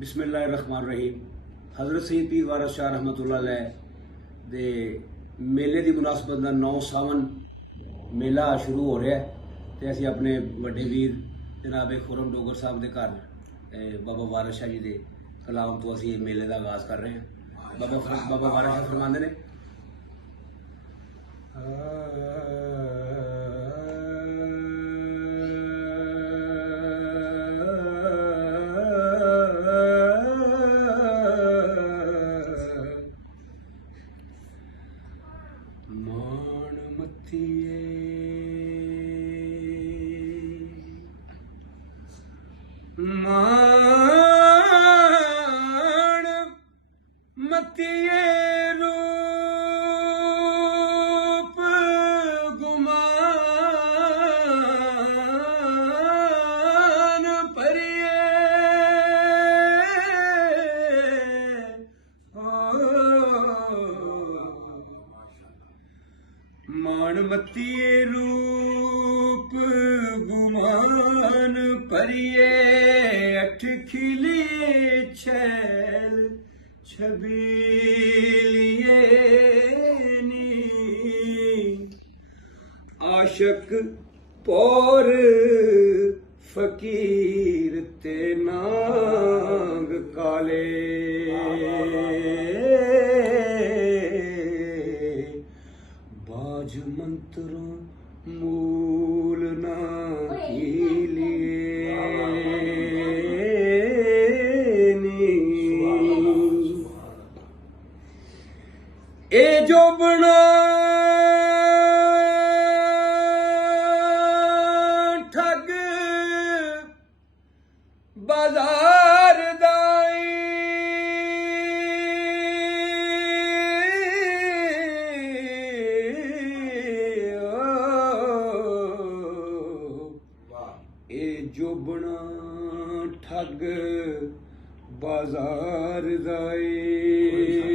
बिस्मिल्लाहिर्रहमानिर्रहीम। हज़रत सैयद पीर वारिस शाह रहमतुल्लाह अलैह दे मेले की मुनासबत नाल 9 सावन मेला शुरू हो रहा है तो असीं अपने वड्डे वीर जनाब खुरम डोगर साहब के घर बाबा वारिस शाह जी के कलाम तो असीं मेले का आगाज़ कर रहे हैं। बाबा वारिस शाह फरमाते ने मान मत्थिए मान मत्थिए रूप गुमान परिए मानमतीये रूप गुमान परिए अठ खिली छैल छबीलिए नी आशक पौर फकीर ते नांग काले बाज मंत्रों मूल ना कीलिए नी ए जो बना ठग बाजार दाई ए जोबना ठग बाजार दाई